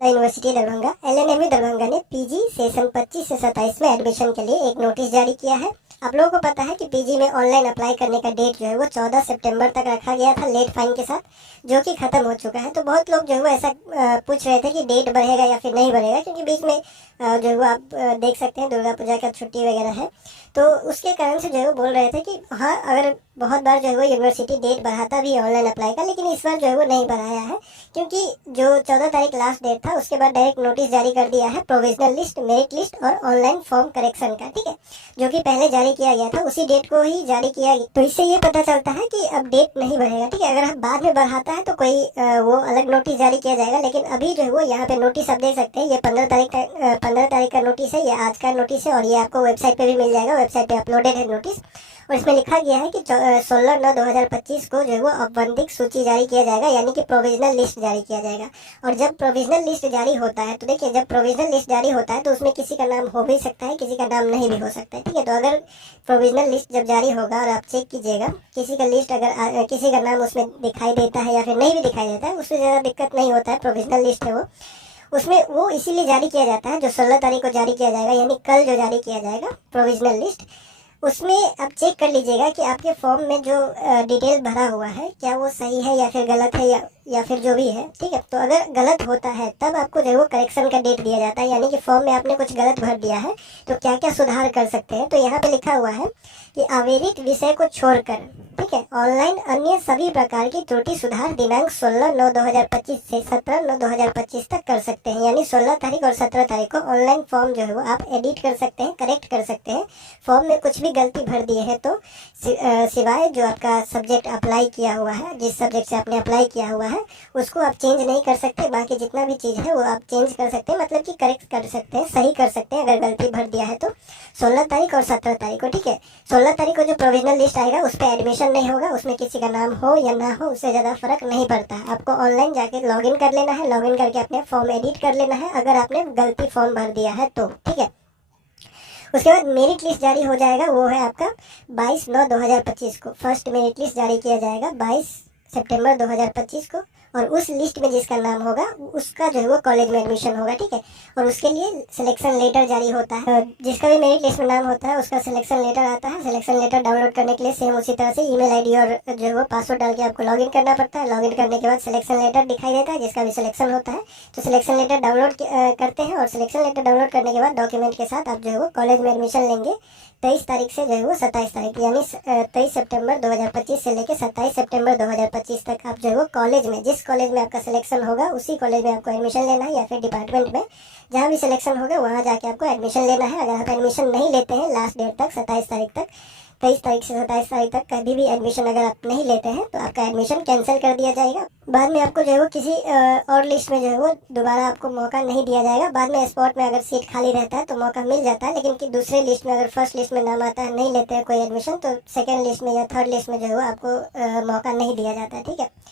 University Darbhanga LNMU Darbhanga ने PG session 25 से 27 में एडमिशन के लिए एक नोटिस जारी किया है। आप लोगों को पता है कि पीजी में ऑनलाइन अप्लाई करने का डेट जो है वो 14 सितंबर तक रखा गया था लेट फाइन के साथ, जो कि ख़त्म हो चुका है। तो बहुत लोग जो है वो ऐसा पूछ रहे थे कि डेट बढ़ेगा या फिर नहीं बढ़ेगा, क्योंकि बीच में जो है वो आप देख सकते हैं दुर्गा पूजा का छुट्टी वगैरह है, तो उसके कारण से जो है वो बोल रहे थे कि हाँ, अगर बहुत बार जो है वो यूनिवर्सिटी डेट बढ़ाता भी है ऑनलाइन अप्लाई का, लेकिन इस बार जो है वो नहीं बढ़ाया है, क्योंकि जो 14 तारीख लास्ट डेट था उसके बाद डायरेक्ट नोटिस जारी कर दिया है प्रोविजनल लिस्ट, मेरिट लिस्ट और ऑनलाइन फॉर्म करेक्शन का। ठीक है, जो कि पहले जारी किया गया था उसी डेट को ही जारी किया गया। तो इससे ये पता चलता है कि अब डेट नहीं बढ़ेगा। ठीक है, अगर बाद में बढ़ाता है तो कोई वो अलग नोटिस जारी किया जाएगा, लेकिन अभी जो है वो यहाँ पे नोटिस आप देख सकते हैं, ये 15 तारीख का नोटिस है, ये आज का नोटिस है और ये आपको वेबसाइट पे भी मिल जाएगा, वेबसाइट पे अपलोडेड है नोटिस। और इसमें लिखा गया है कि 16/9/2025 को जो है वो औपबंधिक सूची जारी किया जाएगा, यानी कि प्रोविजनल लिस्ट जारी किया जाएगा। और जब प्रोविजनल लिस्ट जारी होता है तो देखिए, जब प्रोविजनल लिस्ट जारी होता है तो उसमें किसी का नाम हो भी सकता है, किसी का नाम नहीं भी हो सकता है। ठीक है, तो अगर प्रोविजनल लिस्ट जब जारी होगा और आप चेक कीजिएगा, किसी का लिस्ट अगर किसी का नाम उसमें दिखाई देता है या फिर नहीं भी दिखाई देता है, उससे ज़्यादा दिक्कत नहीं होता है। प्रोविजनल लिस्ट है वो, उसमें वो इसीलिए जारी किया जाता है, जो 16 तारीख को जारी किया जाएगा, यानी कल जो जारी किया जाएगा प्रोविजनल लिस्ट, उसमें आप चेक कर लीजिएगा कि आपके फॉर्म में जो डिटेल भरा हुआ है क्या वो सही है या फिर गलत है, या फिर जो भी है। ठीक है, तो अगर गलत होता है तब आपको जो है वो करेक्शन का डेट दिया जाता है, यानी कि फॉर्म में आपने कुछ गलत भर दिया है तो क्या क्या सुधार कर सकते हैं। तो यहाँ पे लिखा हुआ है कि आवेदित विषय को छोड़कर, ठीक है, ऑनलाइन अन्य सभी प्रकार की त्रुटि सुधार दिनांक 16/9/2025 से 17/9/2025 तक कर सकते हैं। यानी 16 तारीख और 17 तारीख को ऑनलाइन फॉर्म जो है वो आप एडिट कर सकते हैं, करेक्ट कर सकते हैं। फॉर्म में कुछ भी गलती भर दिए हैं तो सिवाय जो आपका सब्जेक्ट अप्लाई किया हुआ है, जिस सब्जेक्ट से आपने अप्लाई किया हुआ है उसको आप चेंज नहीं कर सकते, बाकी जितना भी चीज़ है वो आप चेंज कर सकते हैं, मतलब कि करेक्ट कर सकते हैं, सही कर सकते हैं अगर गलती भर दिया है तो 16 तारीख और 17 तारीख को। ठीक है, 16 तारीख को जो प्रोविजनल लिस्ट आएगा उस पर एडमिशन नहीं होगा, उसमें किसी का नाम हो या ना हो उससे ज़्यादा फर्क नहीं पड़ता है। आपको ऑनलाइन जाके लॉगिन कर लेना है, लॉगिन करके अपने फॉर्म एडिट कर लेना है अगर आपने गलती फॉर्म भर दिया है तो। ठीक है, उसके बाद मेरिट लिस्ट जारी हो जाएगा, वो है आपका 22/9/2025 को फर्स्ट मेरिट लिस्ट जारी किया जाएगा 22 सितंबर 2025 को, और उस लिस्ट में जिसका नाम होगा उसका जो है वो कॉलेज में एडमिशन होगा। ठीक है, और उसके लिए सिलेक्शन लेटर जारी होता है, जिसका भी मेरिट लिस्ट में नाम होता है उसका सिलेक्शन लेटर आता है। सिलेक्शन लेटर डाउनलोड करने के लिए सेम उसी तरह से ईमेल आईडी और जो है वो पासवर्ड डाल के आपको लॉगिन करना पड़ता है। लॉगिन करने के बाद सिलेक्शन लेटर दिखाई देता है जिसका भी सिलेक्शन होता है, तो सिलेक्शन लेटर डाउनलोड करते हैं, और सिलेक्शन लेटर डाउनलोड करने के बाद डॉक्यूमेंट के साथ आप जो है वो कॉलेज में एडमिशन लेंगे 23 तारीख से जो है वो 27 तारीख, यानी 23 सितंबर 2025 से लेकर 27 सितंबर 2025 तक आप जो है वो कॉलेज में, जिस कॉलेज में आपका सिलेक्शन होगा उसी कॉलेज में आपको एडमिशन लेना है, या फिर डिपार्टमेंट में जहाँ भी सिलेक्शन होगा वहाँ जाके आपको एडमिशन लेना है। अगर आप एडमिशन नहीं लेते हैं लास्ट डेट तक 27 तारीख तक, 23 तारीख से 27 तारीख तक कभी भी एडमिशन अगर आप नहीं लेते हैं तो आपका एडमिशन कैंसिल कर दिया जाएगा। बाद में आपको जो है वो किसी और लिस्ट में जो है वो दोबारा आपको मौका नहीं दिया जाएगा। बाद में स्पॉट में अगर सीट खाली रहता है तो मौका मिल जाता है, लेकिन कि दूसरे लिस्ट में अगर फर्स्ट लिस्ट में नाम आता है नहीं लेते हैं कोई एडमिशन, तो सेकेंड लिस्ट में या थर्ड लिस्ट में जो है वो आपको मौका नहीं दिया जाता है। ठीक है,